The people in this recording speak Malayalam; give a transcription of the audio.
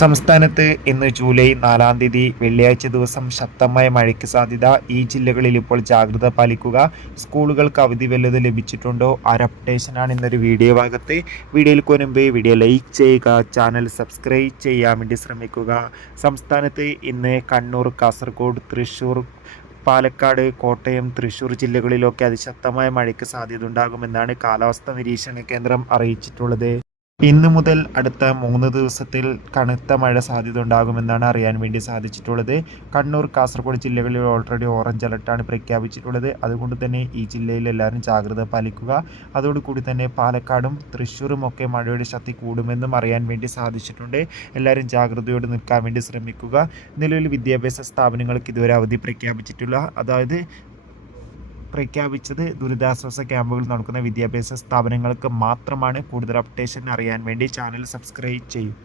സംസ്ഥാനത്ത് ഇന്ന് ജൂലൈ 4-ാം തീയതി വെള്ളിയാഴ്ച ദിവസം ശക്തമായ മഴയ്ക്ക് സാധ്യത. ഈ ജില്ലകളിൽ ഇപ്പോൾ ജാഗ്രത പാലിക്കുക. സ്കൂളുകൾക്ക് അവധി വല്ലതും ലഭിച്ചിട്ടുണ്ടോ? അപ്ഡേഷനാണ് ഇന്നൊരു വീഡിയോ ഭാഗത്ത്. വീഡിയോയിൽ മുൻപ് വീഡിയോ ലൈക്ക് ചെയ്യുക, ചാനൽ സബ്സ്ക്രൈബ് ചെയ്യാൻ വേണ്ടി ശ്രമിക്കുക. സംസ്ഥാനത്ത് ഇന്ന് കണ്ണൂർ, കാസർഗോഡ്, തൃശ്ശൂർ, പാലക്കാട്, കോട്ടയം, തൃശ്ശൂർ ജില്ലകളിലൊക്കെ അതിശക്തമായ മഴയ്ക്ക് സാധ്യത ഉണ്ടാകുമെന്നാണ് കാലാവസ്ഥാ നിരീക്ഷണ കേന്ദ്രം അറിയിച്ചിട്ടുള്ളത്. ഇന്നു മുതൽ അടുത്ത 3 ദിവസത്തിൽ കനത്ത മഴ സാധ്യത ഉണ്ടാകുമെന്നാണ് അറിയാൻ വേണ്ടി സാധിച്ചിട്ടുള്ളത്. കണ്ണൂർ, കാസർഗോഡ് ജില്ലകളിൽ ഓൾറെഡി ഓറഞ്ച് അലർട്ടാണ് പ്രഖ്യാപിച്ചിട്ടുള്ളത്. അതുകൊണ്ട് തന്നെ ഈ ജില്ലയിൽ എല്ലാവരും ജാഗ്രത പാലിക്കുക. അതോടുകൂടി തന്നെ പാലക്കാടും തൃശ്ശൂരും ഒക്കെ മഴയുടെ ശക്തി കൂടുമെന്നും അറിയാൻ വേണ്ടി സാധിച്ചിട്ടുണ്ട്. എല്ലാവരും ജാഗ്രതയോടെ നിൽക്കാൻ വേണ്ടി ശ്രമിക്കുക. നിലവിൽ വിദ്യാഭ്യാസ സ്ഥാപനങ്ങൾക്ക് ഇതുവരെ അവധി പ്രഖ്യാപിച്ചിട്ടില്ല. പ്രഖ്യാപിച്ചത് ദുരിതാശ്വാസ ക്യാമ്പുകൾ നടക്കുന്ന വിദ്യാഭ്യാസ സ്ഥാപനങ്ങൾക്ക് മാത്രമാണ്. കൂടുതൽ അപ്ഡേഷൻ അറിയാൻ വേണ്ടി ചാനൽ സബ്സ്ക്രൈബ് ചെയ്യും.